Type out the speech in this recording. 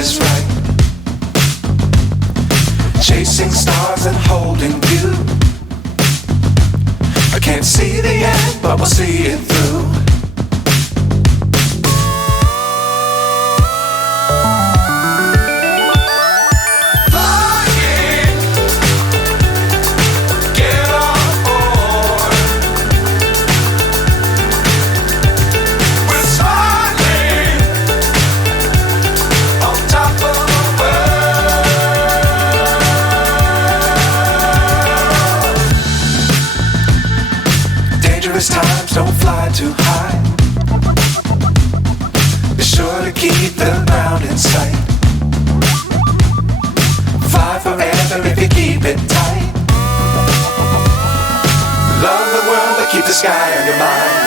is right. Chasing stars and holding you. I can't see the end, but we'll see it through. Times don't fly too high. Be sure to keep the ground in sight. Fly forever if you keep it tight. Love the world but keep the sky on your mind.